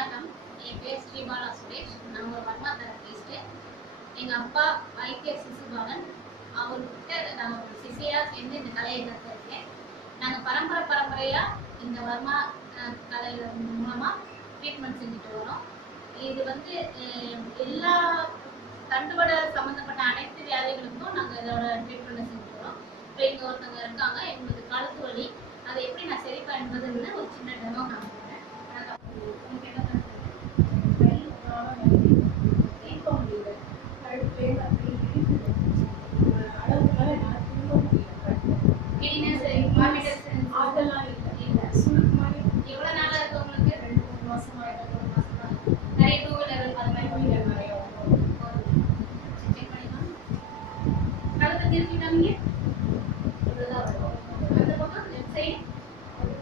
வணக்கம். என் பேர் ஸ்ரீபாலா சுரேஷ். நான் ஒரு வர்மா தெரபிஸ்ட். எங்கள் அப்பா வைத்தியர் சிசுபாலன். அவர்கிட்ட நான் ஒரு சிசையாக சேர்ந்து இந்த கலையை கற்றுருக்கேன். நாங்கள் பரம்பரையாக இந்த வர்மா கலை மூலமாக ட்ரீட்மெண்ட் செஞ்சுட்டு வரோம். இது வந்து எல்லா தண்டுவட சம்மந்தப்பட்ட அனைத்து வியாதிகளுக்கும் நாங்கள் இதோட ட்ரீட்மெண்ட்டை செஞ்சுட்டு வரோம். இப்போ இங்கே ஒருத்தவங்க இருக்காங்க, எங்களுக்கு கழுத்து வலி, அதை எப்படி நான் சரி பண்ணுறதுன்னு ஒரு சின்ன டெமோ காமிக்கிறேன். உங்களுக்கு என்ன எவ்வளோ நாளாக இருக்கு உங்களுக்கு? 2-3 மாசமா நிறைய டூ வீலர் அது மாதிரி நிறைய செக் பண்ணிக்கலாம். கழுத்தை திருப்பிட்டாங்க, இதுதான் வரும். அந்த பக்கம் லெஃப்ட் சைடு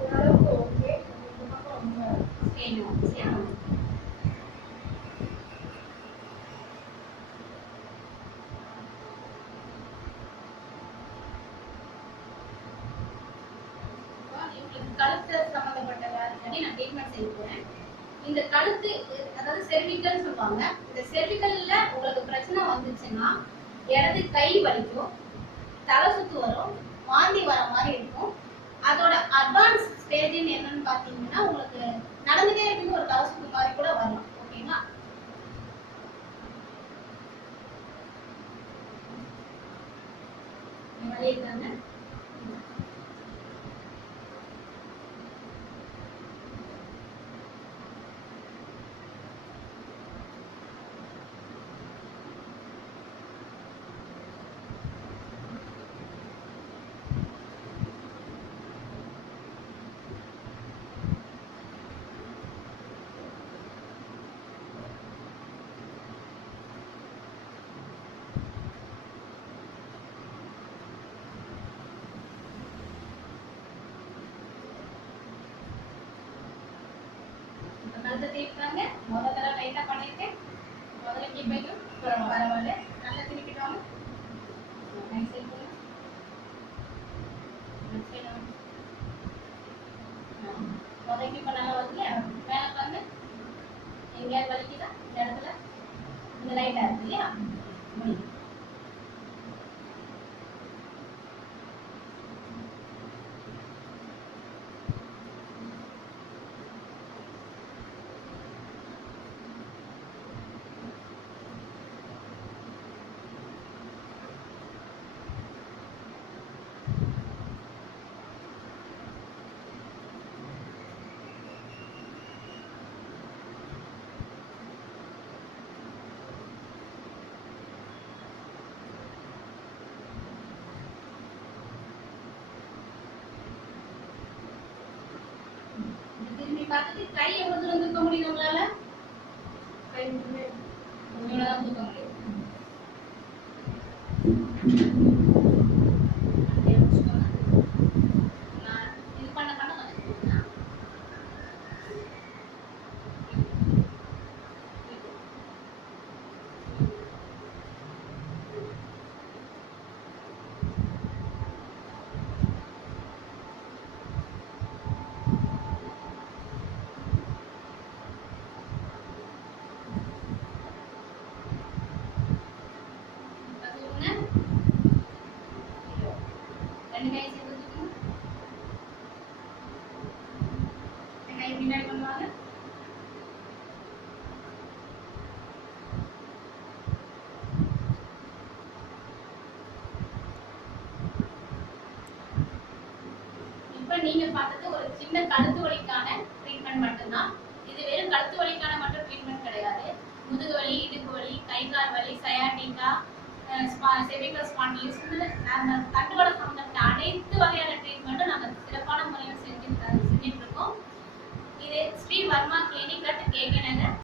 ஓரளவுக்கு ஓகே, இந்த பக்கம் ரொம்ப ஸ்ட்ரெயின் ஆகும். கழுத்து சம்பந்தப்பட்ட வியாதிக்காண்டி நான் ட்ரீட்மெண்ட் செய்ய போறேன். இந்த கழுத்து அதாவது செர்விக்கல் சொல்லுவாங்க. இந்த செர்விக்கல்ல உங்களுக்கு பிரச்சனை வந்துச்சுன்னா இடது கை வலிக்கும், தலை சுத்து வரும், வாந்தி வர மாதிரி இருக்கும். அதோட அட்வான்ஸ் ஸ்டேஜ் என்னன்னு பாத்தீங்கன்னா உங்களுக்கு நடந்துட்டே இருக்கு, ஒரு தலை சுத்து மாதிரி கூட வரலாம். ஓகேங்களா? வலி இருக்காங்க. கழுத்தை திருப்பிட்டாங்க. முதல் தடவை லைட்டாக பண்ணியிருக்கேன். முதல்ல கீப்பைக்கும் பரவாயில்ல. நல்லா திருப்பிட்டாங்க. நைட் சைட் போங்க. நெக்ஸ்ட் சைடு முதல் கீப்பை நல்லா வந்து மேலே உட்காந்து எங்கேயாவது வலிக்குதா இந்த இடத்துல? இந்த லைட்டாக இருக்கு இல்லையா? முடியும். திரும்பி பார்த்துட்டு கை எவ்வளவு தூரம் தூக்க முடியும் உங்களால? கை இவ்வளவுதான் தூக்க முடியும். இது பண்ண கொஞ்சம் ரெண்டு கை சேர்த்து வச்சுக்கோங்க. கை பின்னாடி பண்ணுவாங்க. இப்ப நீங்க பார்த்தது ஒரு சின்ன கழுத்து வலிக்கான ட்ரீட்மெண்ட் மட்டும்தான். இது வெறும் கழுத்து வலிக்கான மட்டும் ட்ரீட்மெண்ட் கிடையாது. முதுகு வலி, இடுப்பு வலி, கை கால் வலி, சயாட்டிகா, செர்விக்கல் ஸ்பாண்டிலிட்டிஸ், தண்டுவட சம்பந்தப்பட்ட அனைத்து வகையான ட்ரீட்மெண்ட்டும் நாங்கள் சிறப்பான முறையில் செஞ்சுட்டு இருக்கோம். இது Shri Varma clinic at KK Nagar.